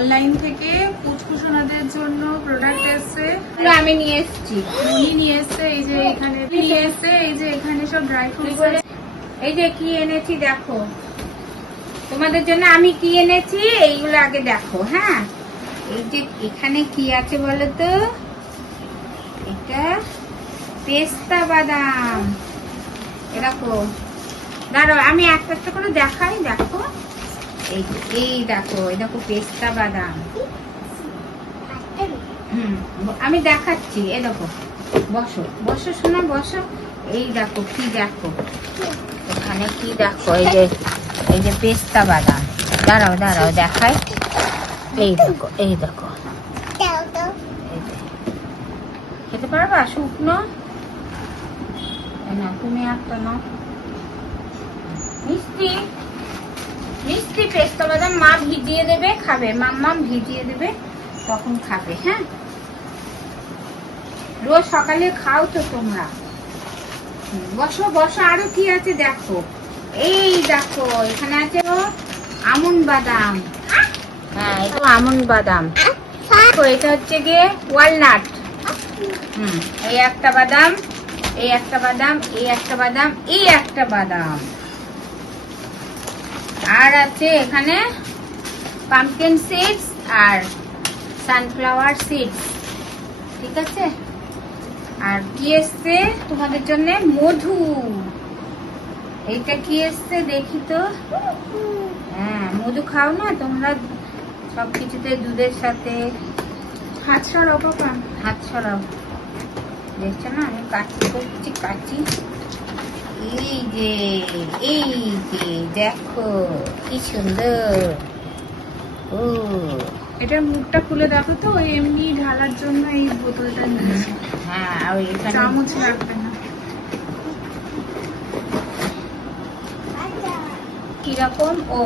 Online থেকে পুচকুসোনাদের জন্য product এসেছে। আমি নিয়ে এসেছি, উনি নিয়ে এসেছে। এই যে এখানে নিয়ে এসেছে, এই যে এখানে সব ড্রাই ফ্রুটস। এই যে কি এনেছি দেখো তোমাদের জন্য। আমি কি এনেছি এইগুলো আগে দেখো। হ্যাঁ, এই যে এখানে কি আছে বলো তো? এটা পেস্তা বাদাম। এরকম দাঁড়াও, আমি একটা একটা করে দেখাই। দেখো এই দেখো, এই দেখো পেস্তা বাদাম। আমি দেখাচ্ছি। এই দেখো, বসো বসো শোনা, বসো। এই দেখো কি দেখো, এখানে কি দেখো, এই যে পেস্তা বাদাম। দাঁড়াও দাঁড়াও দেখাই। এই দেখো, এই দেখো, এই যে খেতে পারবা শুকনো? না তুমি একটা নাও। মিষ্টি মিষ্টি পেস্তা বাদাম মা ভিজিয়ে দেবে, খাবে। মাম্মাম ভিজিয়ে দেবে, তখন খাবে। হ্যাঁ, রোজ সকালে খাও তো তোমরা। বসো বসো, আরো কি আছে দেখো। এই দেখো এখানে আছে আমন্ড বাদাম। হ্যাঁ, এটা আমন্ড বাদাম। এটা হচ্ছে গিয়ে ওয়ালনাট। এই একটা বাদাম, এই একটা বাদাম, এই একটা বাদাম, এই একটা বাদাম। আর আছে এখানে পাম্পকিন সিডস আর সানফ্লাওয়ার সিডস। ঠিক আছে। আর কি এসছে তোমাদের জন্য? মধু। এইটা কি এসছে দেখি তো। হ্যাঁ, মধু খাও না তোমরা সবকিছুতে, দুধের সাথে। হাত সরাও পাপা, হাত ছড়াও। দেখছো না আমি কাচি করছি, কাচি। এই যে দেখো কি সুন্দর। ও, এটার মুখটা খুলে দেখো তো। ওই এমনি ঢালার জন্য এই বোতলটা নিয়েছে। হ্যাঁ, ওই এখানে চামচ রাখবে না। কিরকম? ও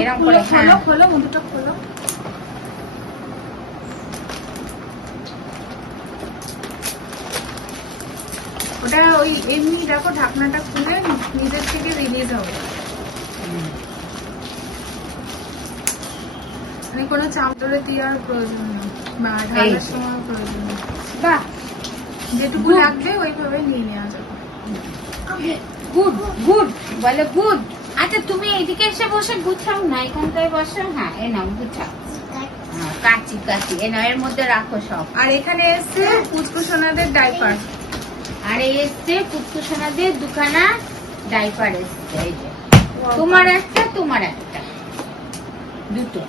এরকম করে। হ্যাঁ, খোলো খোলো, মধুটা খোলো। ওটা ওই এমনি দেখো, ঢাকনাটা খুলে নিজের থেকে রিলিজ হবে। মানে কোনো চামচে দেওয়ার প্রয়োজন নেই বা ঢালার সময় প্রয়োজন নেই। বাহ, যেটুকু লাগবে ওইভাবে নিয়ে নেওয়া যাবে। গুড গুড বলে গুড। আচ্ছা তুমি এইদিকে এসে বসে গুছাও না, এখানটায় বসো। হ্যাঁ, এ নাও গুছাও। কাচি কাচি এ নাও, এর মধ্যে রাখো সব। আর এখানে এসছে পুচকুসোনাদের ডাইপার। আর এই এসছে পুচকুসোনাদের দুখানা ডাইপার এসছে। এই যে তোমার একটা, তোমার একটা, দুটো।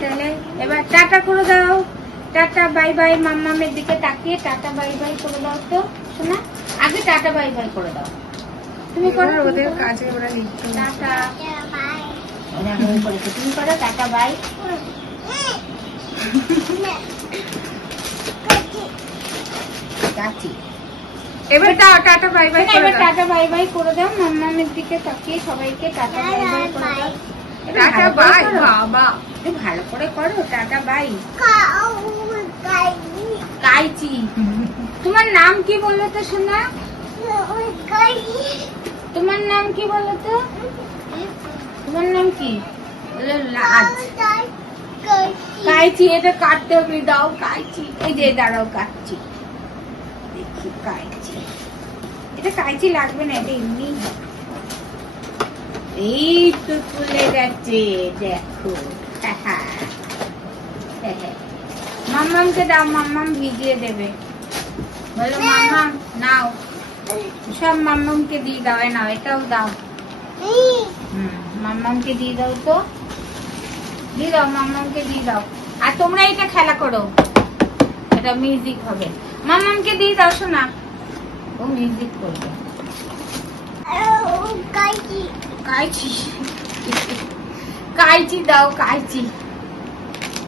তাহলে এবার টাটা করে দাও। Tata bye bye. মাম্মামের দিকে তাকিয়ে টাটা বাই বাই করে দাও তো শোনা। আগে টাটা বাই বাই করে দাও। তুমি করো, ওদের কাজে ওরা লিখতে। টাটা তুমি করো টাটা বাই। কাচি। এবার টাটা বাই বাই করে এবার দাও। টাটা বাই বাই করে দাও। মাম্মামের দিকে তাকিয়ে সবাইকে টাটা বাই বাই করে দাও। Tata bye. বাবা, একটু ভালো করে করো টাটা বাই। কাইচি। তোমার নাম কি বলো তো সোনা? তোমার নাম কি বলো তো? তোমার নাম কি? লাজ। কাইচি। এটা কাটতে হবে, দাও কাইচি। এই যে দাঁড়াও কাটছি, দেখি কাইচি। এটা কাইচি লাগবে না, এটা এমনি। এই তো খুলে যাচ্ছে দেখো। মাম্মামকে দাও, মাম্মাম ভিজিয়ে দেবে। বলো মাম্মাম নাও, সব মাম্মামকে দিয়ে দাও। এ নাও, এটাও দাও। মাম্মামকে দিয়ে দাও তো, দিয়ে দাও, মাম্মামকে দিয়ে দাও। আর তোমরা এটা খেলা করো, এটা মিউজিক হবে। মাম্মামকে দিয়ে দাও শোনা, ও মিউজিক করবে। কাইচি কাইচি দাও, কাইচি।